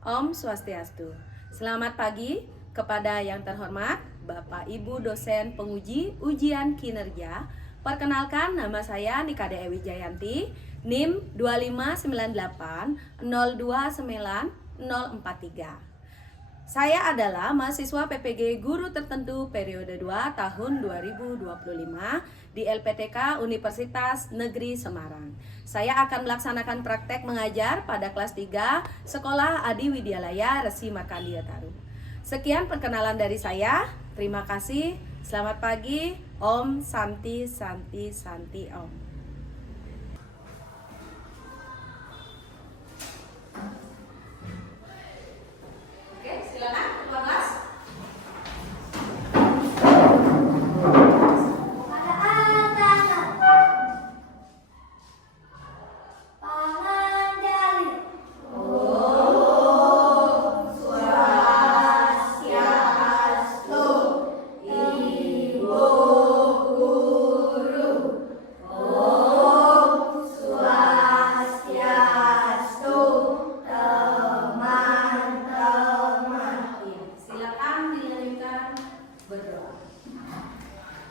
Om Swastiastu. Selamat pagi kepada yang terhormat Bapak Ibu dosen penguji ujian kinerja. Perkenalkan, nama saya Nikade Ewi Jayanti, NIM 25980290043. Saya adalah mahasiswa PPG Guru Tertentu periode 2 tahun 2025 di LPTK Universitas Negeri Semarang. Saya akan melaksanakan praktek mengajar pada kelas 3 Sekolah Adi Widyalaya Resi Markandia Taru. Sekian perkenalan dari saya. Terima kasih. Selamat pagi. Om Santi Santi Santi Om.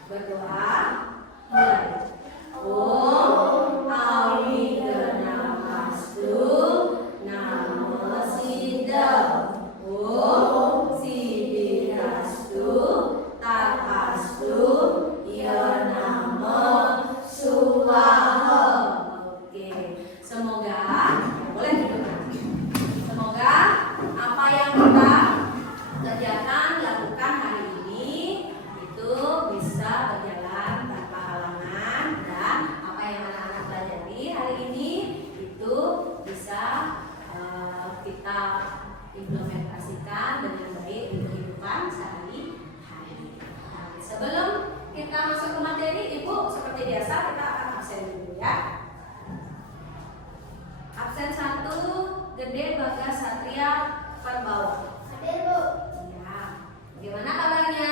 Berdoa mulai. Om Awiganastu Namo Siddham. Om Siddhirastu Takastu Ya Namo Suwaha. Oke, semoga boleh didengar. Semoga apa yang kita kerjakan lakukan hari ini itu bisa berjalan tanpa halangan, dan apa yang anak-anak pelajari hari ini itu bisa kita implementasikan dengan baik di kehidupan sehari-hari. Sebelum kita masuk ke materi, Ibu seperti biasa kita akan absen dulu ya. Absen 1 Gede Bagas Satria Perbawa. Hadir, Bu. Ya. Bagaimana kabarnya?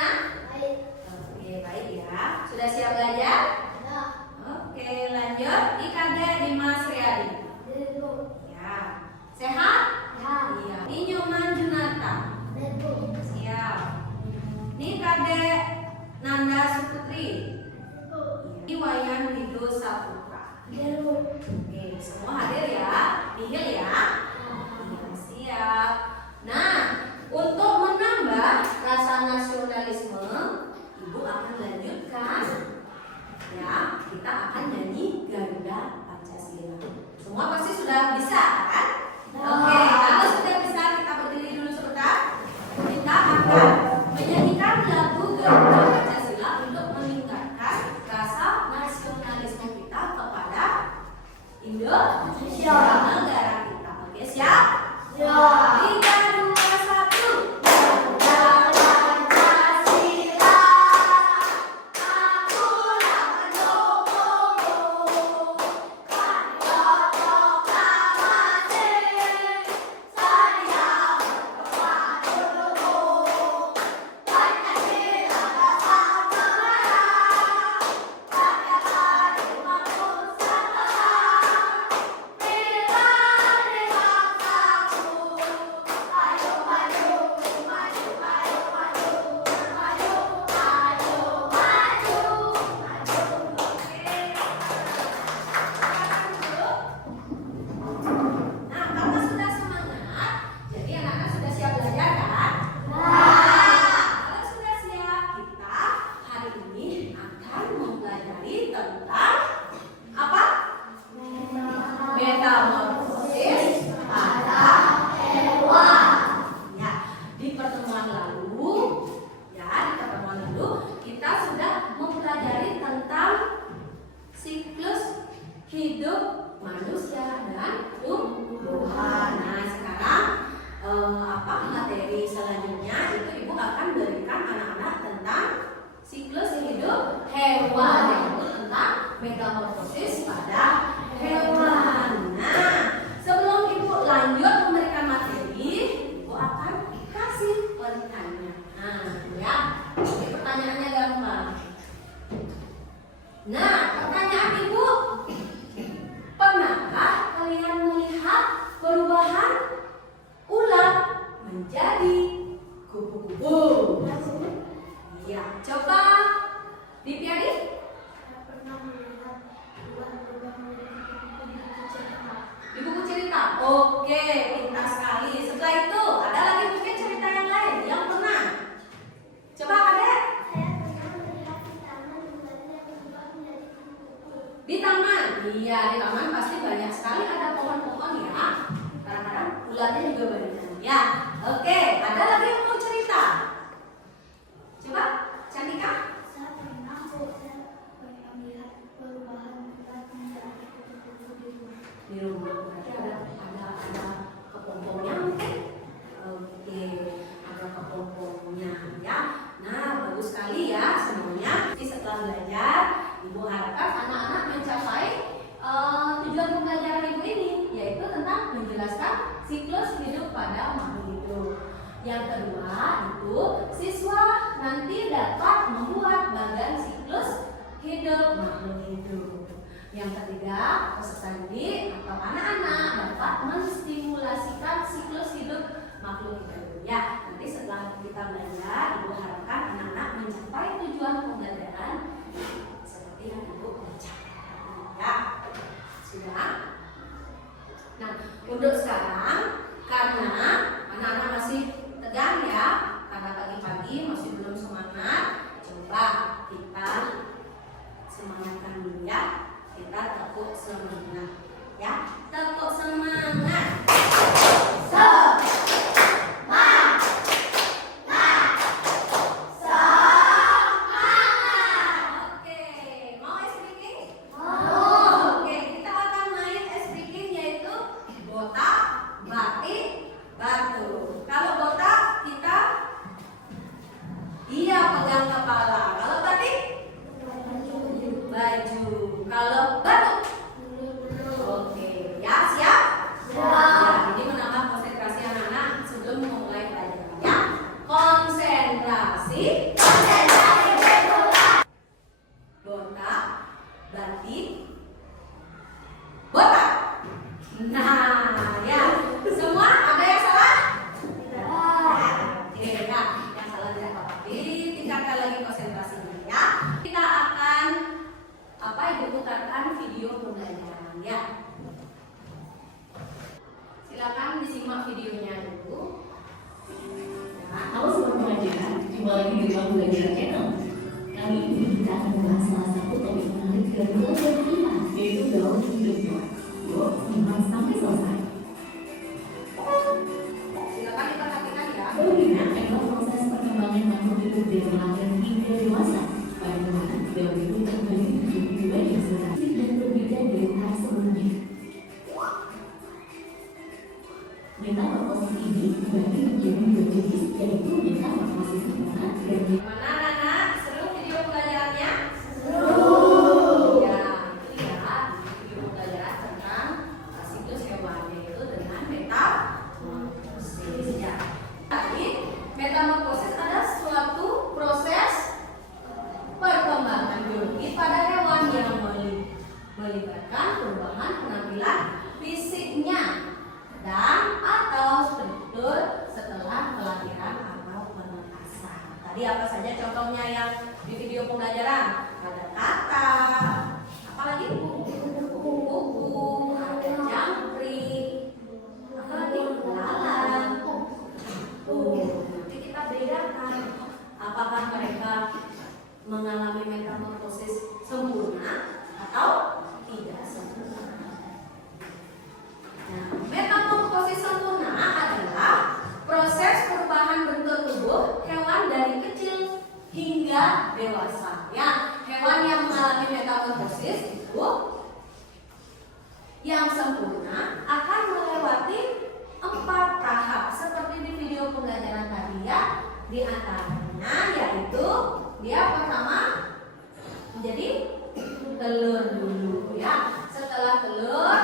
Baik. Oke, baik ya. Sudah siap belajar? Ya. Oke, lanjut. IKD Dimas Riyadi. Hadir, Bu. Ya. Sehat? Ya. Iya. Inyuman Junata. Hadir, Bu. Siap. Nikade Nanda Suputri. Bu. Iwayan Widu Saputra. Hadir, Bu. Oke, semua hadir ya. Nihil ya. Iya, siap. Nah, untuk menambah rasa nasionalisme, Ibu akan lanjutkan ya, kita akan nyanyi Garuda Pancasila. Semua pasti sudah bisa kan? Oke, kalau sudah bisa kita berdiri dulu sebentar. Kita akan menyanyikan lagu Garuda Pancasila untuk meningkatkan rasa nasionalisme kita kepada Indonesia, negara kita. Oke, siap? Siap. 3, 2, 1. Nah, karena sudah semangat, jadi anak-anak sudah siap belajar kan? Kalau sudah siap, kita hari ini akan mempelajari tentang apa? Metamorfosis pada hewan. Ya, di pertemuan lalu kita sudah mempelajari tentang siklus hidup manusia dan tumbuhan. Nah, sekarang materi selanjutnya itu Ibu akan berikan anak-anak tentang siklus hidup hewan, yaitu tentang metamorfosis pada hewan. Nah, sebelum Ibu lanjut memberikan materi, Ibu akan kasih pertanyaan. Nah, ya, ini pertanyaannya gampang. Nah, pertanyaan Ibu, pernahkah kalian melihat perubahan ulat Oke, pintar sekali. Setelah itu ada lagi mungkin cerita yang lain yang pernah. Coba Adek. Saya pernah melihat di taman bunga yang berubah menjadi kupu-kupu. Di taman. Iya, di taman pasti banyak sekali ada pohon-pohon ya. Kadang-kadang ularnya juga banyak. Ya, oke. Ada lagi yang mau cerita? Coba, Candika. Saya pernah melihat perubahan bunga menjadi kupu-kupu di rumah. Di rumah berarti ada kepompongnya mungkin. Oke, ada kepompongnya ya. Nah, bagus sekali ya semuanya. Jadi setelah belajar, Ibu harapkan anak-anak mencapai tujuan pembelajaran Ibu ini, yaitu tentang menjelaskan siklus hidup pada makhluk hidup. Yang kedua itu siswa nanti dapat membuat bagan siklus hidup makhluk hidup. Yang ketiga, peserta didik atau anak-anak dapat menstimulasikan siklus hidup makhluk hidup. Ya, nanti setelah kita belajar, Ibu harapkan anak-anak mencapai tujuan pembelajaran seperti yang Ibu bacakan. Ya, sudah. Nah, untuk sekarang karena anak-anak masih tegang ya, karena pagi-pagi masih belum semangat, coba kita semangatkan dulu ya. Kita tepuk semangat ya. Tepuk semangat. Oke, mau ice breaking? Oke, kita akan main ice breaking yaitu botak, batik, batu. Kalau botak kita pegang kepala. Kalau batik baju. Kalau batu oke, ya siap? Ya, ini menambah konsentrasi anak-anak sebelum memulai pelajaran ya. Konsentrasi. Botak, batik, botak. Nah, ya. Semua ada yang salah? Oke, ya. Yang salah tidak apa-apa. Tingkatkan lagi konsentrasinya ya. Kita akan Ibu putarkan video pembelajaran ya. Silakan disimak videonya dulu. Ya. Halo sobat pelajar, jumpa lagi di ruang belajar channel. Kali ini kita akan membahas salah satu topik menarik dari belajar kita, yaitu daur hidupnya. Yuk, simak sampai selesai. Silakan diperhatikan ya. Bagaimana adalah proses perkembangan makhluk hidup dari lahir hingga dewasa. Pada mana daur hidup terbagi menjadi dua yang spesifik dan berbeda dari hal sebelumnya. Metamorfosis ini dibagi menjadi dua jenis, yaitu metamorfosis sempurna dan Mana anak-anak? Seru video pembelajarannya? Ya, itu ya video pembelajaran tentang siklus hewan, yaitu dengan metamorfosis ya. Tadi metamorfosis adalah suatu proses perkembangan biologi pada hewan yang melibatkan perubahan penampilan fisiknya dan atau struktur setelah kelahiran atau penetasan. Tadi apa saja contohnya yang di video pembelajaran? Ada kata, apalagi kupu-kupu, ada jangkrik, apalagi lalat. Nanti kita bedakan apakah mereka mengalami metamorfosis sempurna atau tidak sempurna. Nah, metamorfosis sempurna adalah proses perubahan bentuk tubuh hewan dari kecil hingga dewasa. Ya, hewan yang mengalami metamorfosis itu yang sempurna akan melewati 4 tahap seperti di video pembelajaran tadi ya. Di antaranya yaitu dia pertama menjadi telur dulu ya. Setelah telur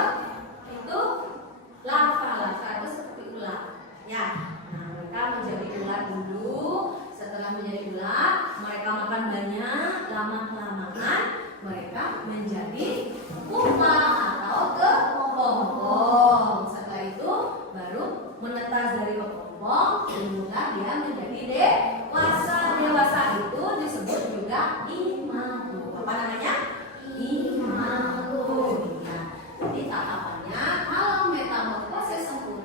itu larva itu seperti ular ya. Nah, mereka menjadi ular dulu. Setelah menjadi ular, mereka makan banyak, lama-kelamaan mereka menjadi pupa atau kepompong. Setelah itu baru menetas dari kepompong, kemudian dia menjadi dewasa. Dewasa itu disebut juga imago. Apa namanya? Imago. Nah, jadi tahapannya kalau metamorfosis sempurna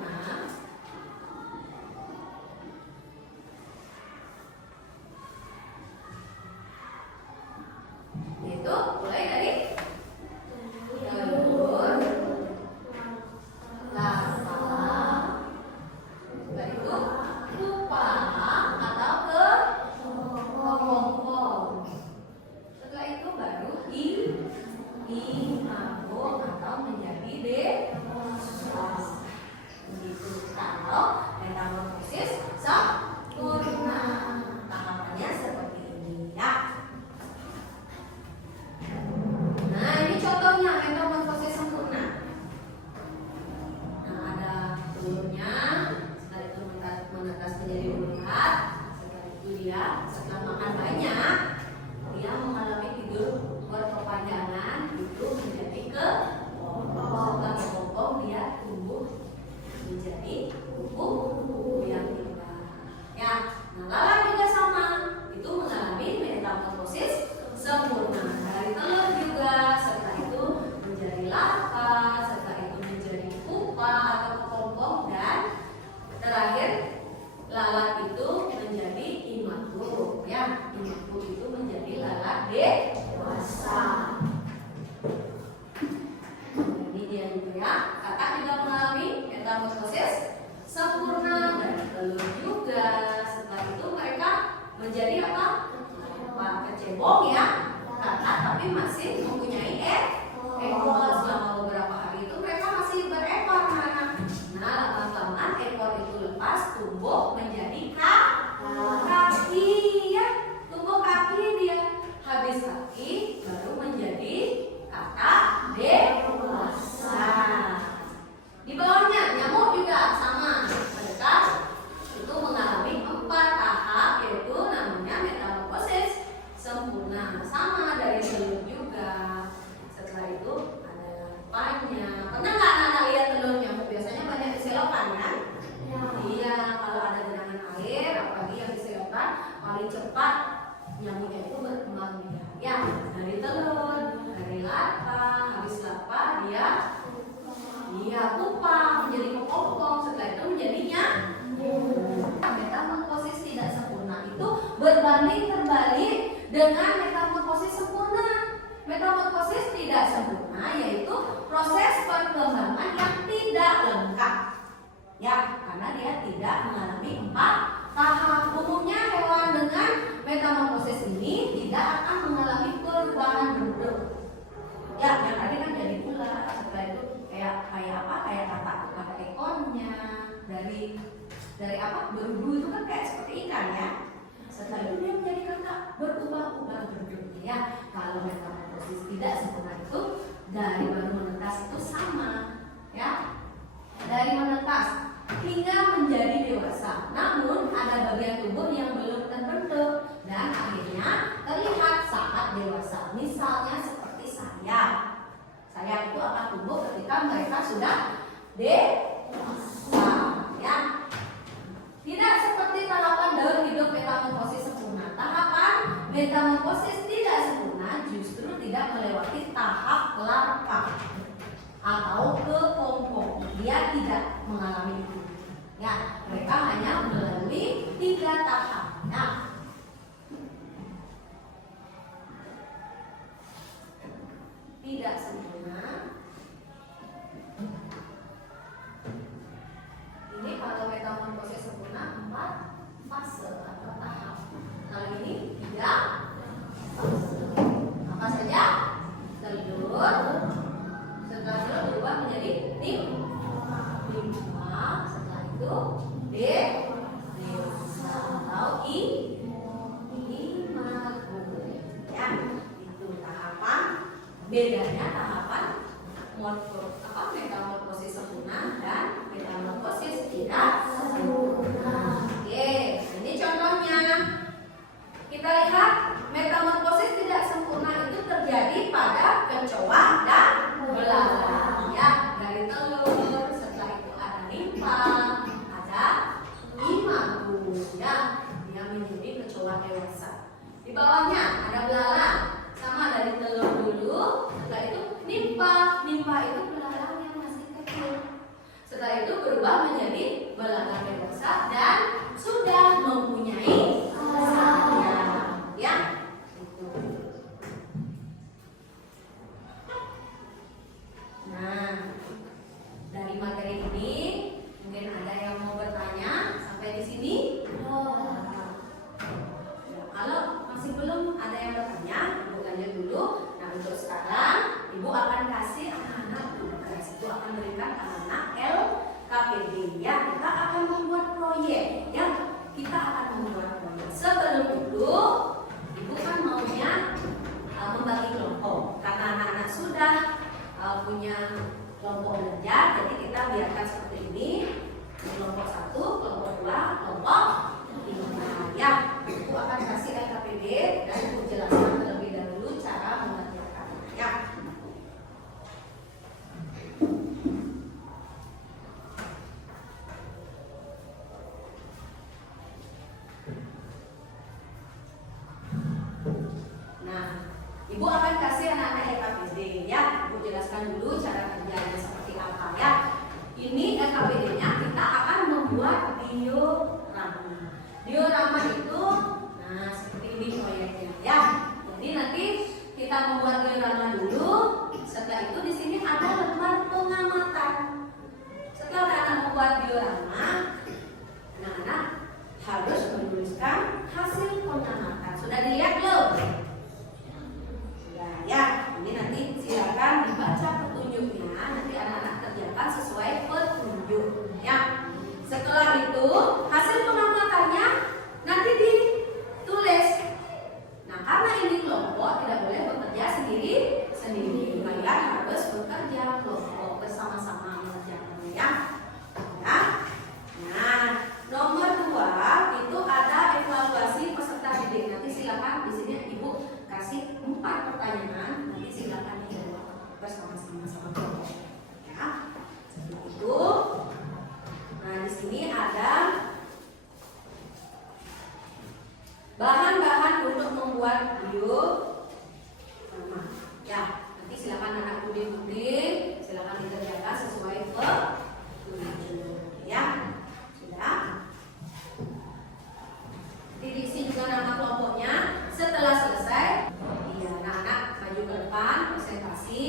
imago atau menjadi dewasa. Begitu kalau metamorfosis sempurna. Tahapannya seperti ini ya. Nah, ini contohnya metamorfosis sempurna. Nah, ada telurnya, setelah itu menetas menjadi ulat. Setelah itu dia setelah makan banyak, dia mengalami tidur berkepanjangan, itu menjadi kepompong. Setelah kepompong dia tumbuh menjadi kuku yang lebar. Ya, nah lalat juga sama, itu mengalami metamorfosis sempurna. Dari telur juga, setelah itu menjadi larva, setelah itu menjadi pupa atau kepompong, dan terakhir lalat itu menjadi imago. Ya, imago itu menjadi lalat dewasa. Ini dia juga ya. Kakak juga mengalami metamorfosis sempurna dari telur juga. Setelah itu mereka menjadi apa? Kecebong ya. Kakak tapi masih mempunyai ekor. Selama beberapa hari itu mereka masih berekor. Nah, lama-kelamaan ekor itu lepas, tumbuh menjadi kaki ya. Tumbuh kaki dia. Habis kaki baru menjadi kakak dewasa. Di bawahnya nyamuk juga sama. Mereka itu mengalami 4 tahap, yaitu namanya metamorfosis sempurna. Sama dari telur juga. Setelah itu ada larvanya. Pernah nggak anak lihat telur nyamuk? Biasanya banyak di selokan kan? Iya, kalau ada genangan air, apalagi yang di selokan, paling cepat nyamuknya itu berkembang biak. Ya, dari telur, dari larva, habis larva dia pupa menjadi kepompong. Setelah itu menjadinya metamorfosis tidak sempurna itu berbanding terbalik dengan metamorfosis sempurna. Metamorfosis tidak sempurna yaitu proses perkembangan yang tidak lengkap. Ya, karena dia tidak mengalami 4 tahap. Umumnya hewan dengan metamorfosis ini tidak akan mengalami perubahan bentuk. Ya, yang tadi kan jadi ular, setelah itu kayak apa? Kayak katak ada ekornya. Dari apa? Berudu itu kan kayak seperti ikan ya. Setelah itu dia menjadi kakak, berubah-ubah bentuknya ya. Kalau metamorfosis tidak sempurna itu dari baru menetas itu sama ya. Dari menetas hingga menjadi dewasa. Namun ada bagian tubuh yang belum terbentuk dan akhirnya terlihat saat dewasa. Misalnya seperti sayap. Sayap itu akan tumbuh ketika mereka sudah dewasa ya. Tidak seperti tahapan daur hidup metamorfosis sempurna. Tahapan metamorfosis tidak sempurna justru tidak melewati tahap larva atau kepompong. Dia tidak mengalami itu. Ya, mereka hanya melalui 3 tahap. Nah, tidak sempurna. Ini kalau metamorfosis sempurna 4 fase atau tahap. Kalau ini 3 fase. Apa saja? Telur. Setelah telur berubah menjadi nimfa. Setelah itu dewasa atau imago. Ya, itu tahapan. Bedanya tahapan metamorfosis sempurna dan metamorfosis tidak sempurna. Oke, ini contohnya. Kita lihat metamorfosis tidak sempurna itu terjadi pada kecoa dan belalang. Ya, dari telur, setelah itu ada nimfa, ada imago. Ya, dia menjadi kecoa dewasa. Di bawahnya ada belalang. Sama dari telur dulu, setelah itu nimfa. Nimfa itu belalang yang masih kecil. Setelah itu berubah menjadi belalang dewasa dan sudah mempunyai sayap. Ya, itu. Nah, dari materi ini mungkin ada yang mau bertanya sampai di sini. Kalau masih belum ada yang bertanya, ibu lanjut dulu. Nah, untuk sekarang ibu punya kelompok belajar, jadi kita biarkan seperti ini. Kelompok 1, kelompok 2, kelompok 5. Ya, Ibu akan kasih LKPD dan Ibu jelaskan terlebih dahulu cara mengerjakannya. Ya. Nah, Ibu akan kasih anak-anak LKPD ya. Ibu jelaskan dulu cara kerjanya seperti apa ya. Ini LKPD-nya kita akan membuat diorama. Diorama itu, nah seperti ini proyeknya ya. Jadi nanti kita membuat diorama dulu. Setelah itu di sini ada lembar pengamatan. Setelah anak-anak membuat diorama, anak-anak harus menuliskan hasil pengamatan. Sudah dilihat belum? Sudah ya. Ini nanti silakan dibaca petunjuknya. Nanti anak-anak kerjakan sesuai petunjuknya. Setelah itu hasil pengamatannya nanti ditulis. Nah, karena ini kelompok tidak boleh bekerja sendiri. Kalian harus bekerja kelompok bersama-sama mengerjakannya ya. Ya. Nah, nomor 2 itu ada evaluasi peserta didik. Nanti silakan di sini Ibu kasih 4 pertanyaan. Nanti silakan dijawab bersama-sama sama kelompok. Ya. Setelah itu, nah di sini ada bahan-bahan untuk membuat diorama. Ya, nanti silakan anak tuding-tuding, silakan dikerjakan sesuai petunjuk. Ya, sudah. Diisi juga nama kelompoknya. Setelah selesai, ya anak-anak maju ke depan presentasi.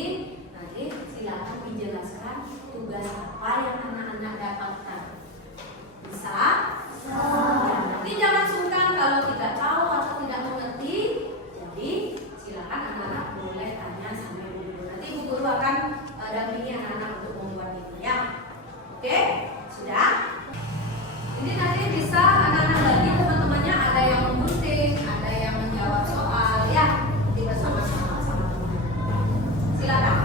Nanti silakan dijelaskan tugas apa yang anak-anak dapatkan. Bisa? Ya, nanti jangan sungkan kalau tidak tahu atau tidak mengerti. Jadi silakan anak-anak boleh tanya sampai dulu. Nanti Ibu Guru akan dampingi anak-anak untuk membuat itu ya. Oke? Sudah? Ini nanti bisa anak-anak bagi teman-temannya, ada yang memgunting, ada yang menjawab soal ya. Nanti bersama-sama sama teman. Silakan.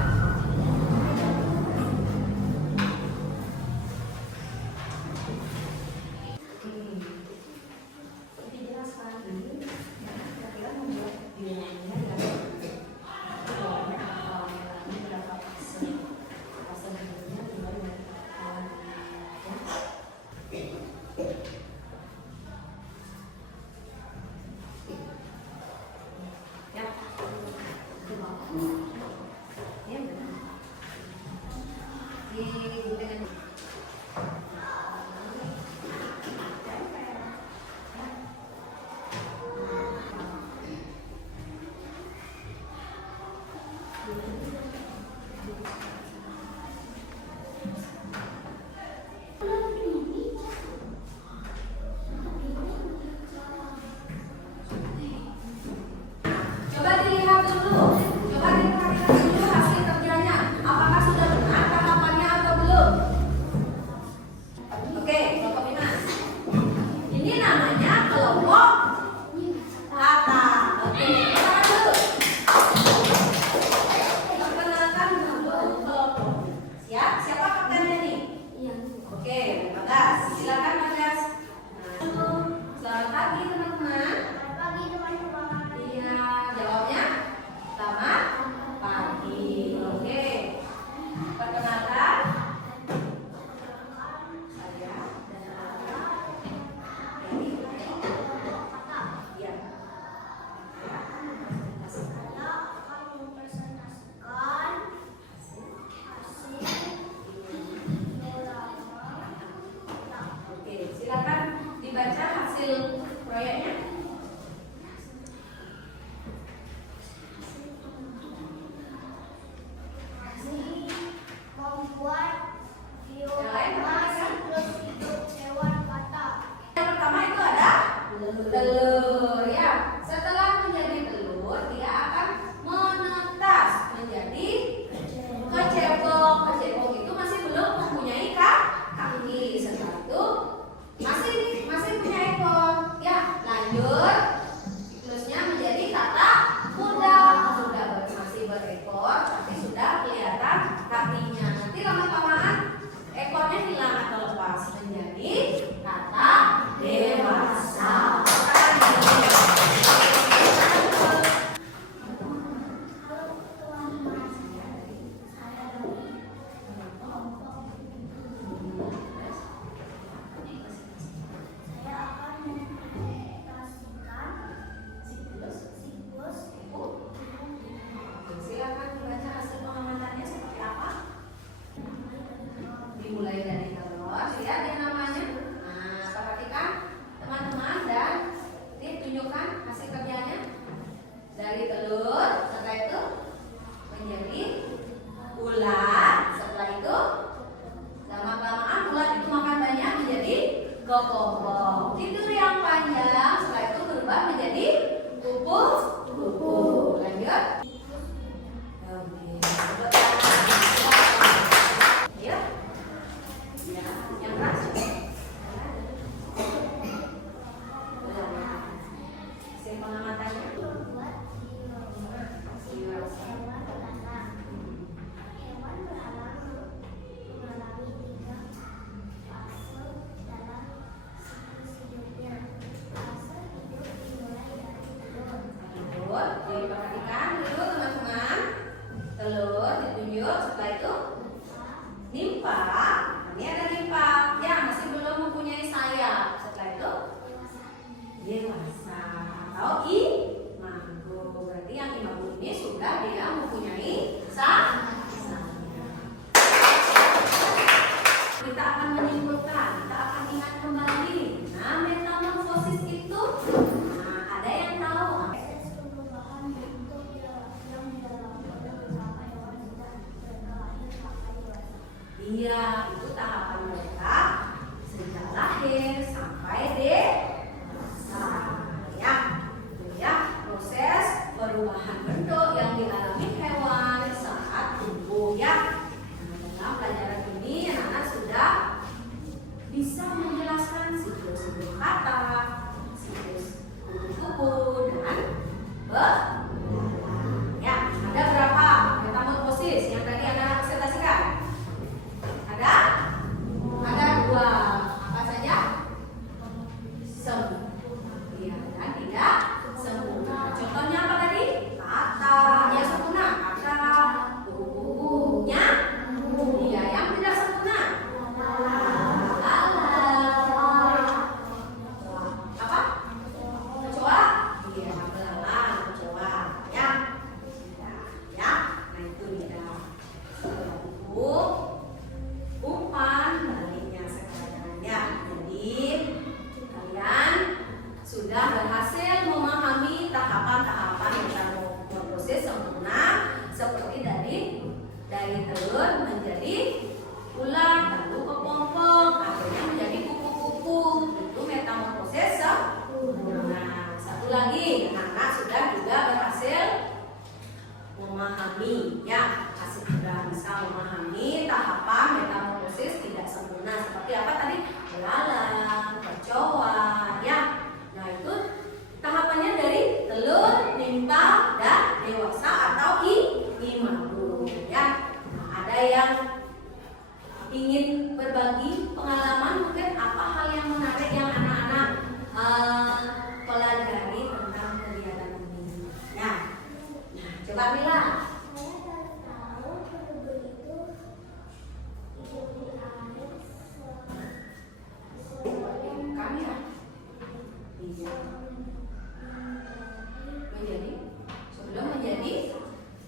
Dijelaskan ini kira-kira membuat dirinya berapa persen hidupnya gimana ya. Ya, benar. Coba dilihat dulu. Coba dilihat dulu hasil kerjanya. Apakah sudah benar tanggapannya atau belum? Oke, kelompok 5. Ini namanya kelompok kata. Oke, kita dulu. Perkenalkan dulu kelompok telur ditunjuk, setelah itu nimpa. Ini ada nimpa, ya masih belum mempunyai sayap. Setelah itu dewasa atau imago. Berarti yang imago ini sudah dia mempunyai sayap. Kita akan menyimpulkan, kita akan ingat kembali. Nah, metamorfosis itu, ada yang tahu? Proses perubahan bentuk yang dialami oleh beberapa hewan sejak mereka lahir sampai dewasa. Iya, itu tahapan mereka sejak lahir sampai dewasa. Ya, itu ya proses perubahan bentuk yang dialami hewan saat tumbuh ya. Nah, dalam pelajaran ini anak-anak sudah bisa menjelaskan siklus hidup kata, siklus kupu-kupu dan belalang. Ya, ada berapa metamorfosis yang tadi Anda presentasikan? Ada? Ada 2. Apa saja? Sempurna. Iya, dan tidak sempurna. Contohnya apa tadi? Kata. Ya, sempurna. Kata. Kupu-kupunya. Iya, yang tidak sempurna. Apa? Kecoa? Iya, belalang, kecoa. Ya. Ya. Nah, itu dia. Setelah itu umpan baliknya sekarang ya. Jadi kalian sudah berhasil memahami tahapan-tahapan metamorfosis sempurna seperti dari telur menjadi ular, lalu kepompong, akhirnya menjadi kupu-kupu. Itu metamorfosis sempurna. Satu lagi, anak-anak sudah juga berhasil memahami ya, sudah bisa memahami tahapan metamorfosis tidak sempurna seperti apa tadi? Belalang, kecoa ya. Nah, itu tahapannya dari telur, nimpa, dan dewasa atau imago ya. Nah, ada yang ingin berbagi pengalaman, mungkin apa hal yang menarik yang anak-anak pelajari tentang kegiatan ini ya. Nah, coba Mila. Saya baru tahu kupu itu hidup di air sebelum Kami ya. Iya. Menjadi sebelum menjadi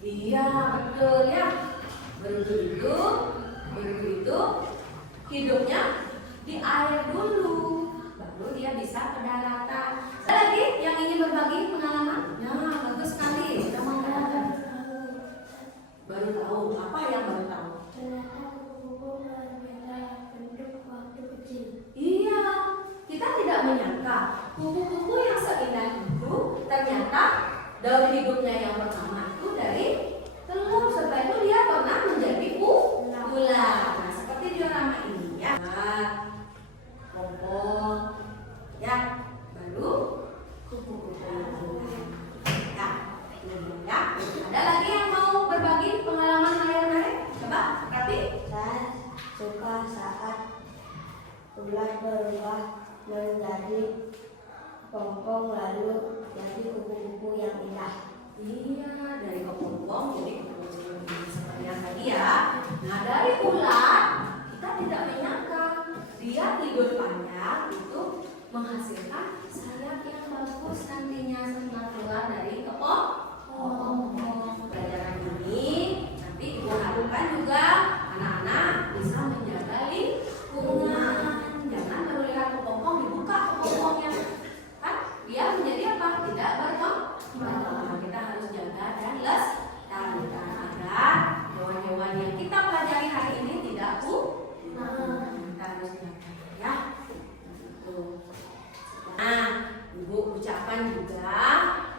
iya betul ya. Begitu itu hidupnya di air dulu, baru dia bisa ke daratan. Ada lagi yang ingin berbagi pengalaman? Ya, bagus sekali. Sudah mengatakan. Baru tahu. Apa yang baru tahu? ternyata kupu-kupu berbeda bentuk waktu kecil. Iya, kita tidak menyangka kupu-kupu yang seindah itu ternyata daun hidupnya yang pertama itu dari telur. Setelah itu dia pernah menjadi ular. Nah, seperti diorama ini ya. Pompong, ya, baru kupu-kupu yang ular. Ya, ini ya. Ada lagi yang mau berbagi pengalaman hal yang menarik? Coba, Rati. Saya suka saat ular berubah menjadi pompong lalu jadi kupu-kupu yang indah. Iya, dari kepompong jadi kupu-kupu seperti yang tadi ya. Nah, dari ular kita tidak menyangka dia tidur panjang itu menghasilkan sayap yang bagus nantinya setelah keluar dari kepompong. Pelajaran ini nanti Ibu harapkan juga anak-anak bisa menjaga lingkungan. Jangan baru lihat kepompong dibuka kepompongnya, kan dia menjadi apa? Tidak berkembang. Kita harus jaga dan lestarikan agar hewan-hewan yang kita pelajari hari ini tidak punah. Kita harus jaga ya. Gitu. Nah, Ibu ucapkan juga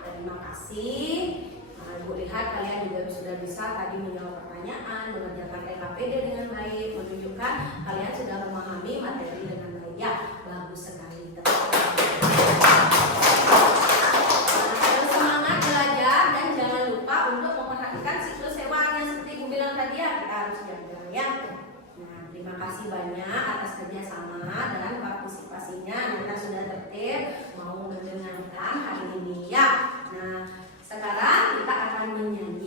terima kasih. Nah, Ibu lihat kalian juga sudah bisa tadi menjawab pertanyaan, mengerjakan LKPD dengan baik, menunjukkan kalian sudah memahami materi dengan baik ya. Bagus sekali. Harus semangat belajar dan jangan lupa untuk memperhatikan siklus hewan yang seperti Ibu bilang tadi ya, kita harus jaga ya. Nah, terima kasih banyak atas kerjasama dan partisipasinya. Kita sudah tertib mau mendengarkan hari ini ya. Nah, sekarang kita akan menyanyi